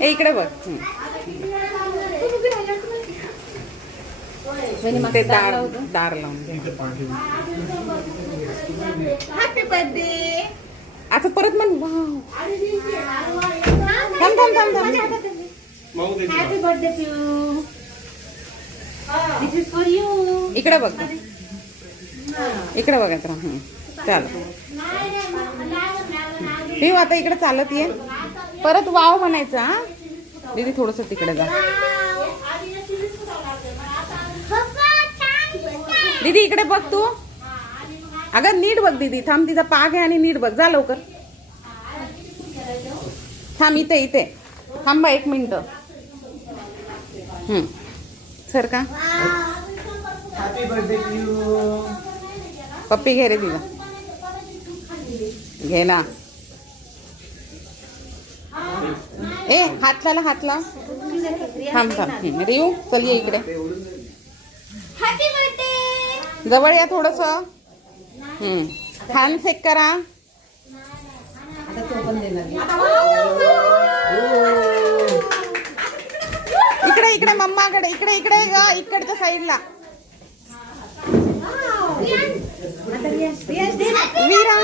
ए इकडे बघ. ते दार लावून हॅपी बर्थडे. आता परत म्हण. थांब थांब थांब थांब. हॅपी बर्थडे पिऊ. दिस इज फॉर यू. इकडे बघ. इकडे बघत राहा. चाल पिऊ आता इकडे चालत ये. परत वाव म्हणायचं. हा दीदी थोडस तिकडे जा. दीदी इकडे बघ तू. अगं नीट बघ दीदी. थांब तिचा पाग आहे आणि नीट बघ. जा लवकर. थांब इथे इथे थांबा 1 मिनिट. सर का हॅपी बर्थडे पिऊ. पप्पी घे रे तिला. घे ना. ए हात लाव हात लाव. थांब थांब. रियू चल ये इकडे. Happy birthday. जवळ या थोडस. छान सेक करा. इकडे इकडे मम्माकडे. इकडे इकडे इकडच्या साईडला. वीरा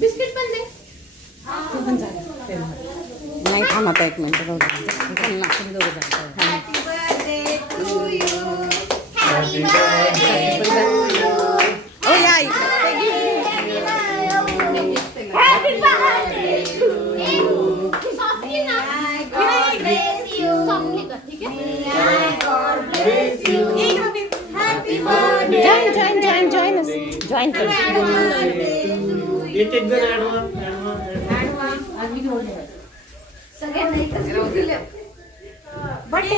बिस्किट पण दे. नाही थांब आता 1 minute. Happy birthday to you. Happy birthday to you. ओ या इकडे. Happy birthday to you. Softly ना. God bless you. सॉफ्टली कर. ठीक आहे. God bless you. Happy birthday. Join कर. एक जण ऍडव्हान्स सगळ्यांना एकच दिलं. बर्थडे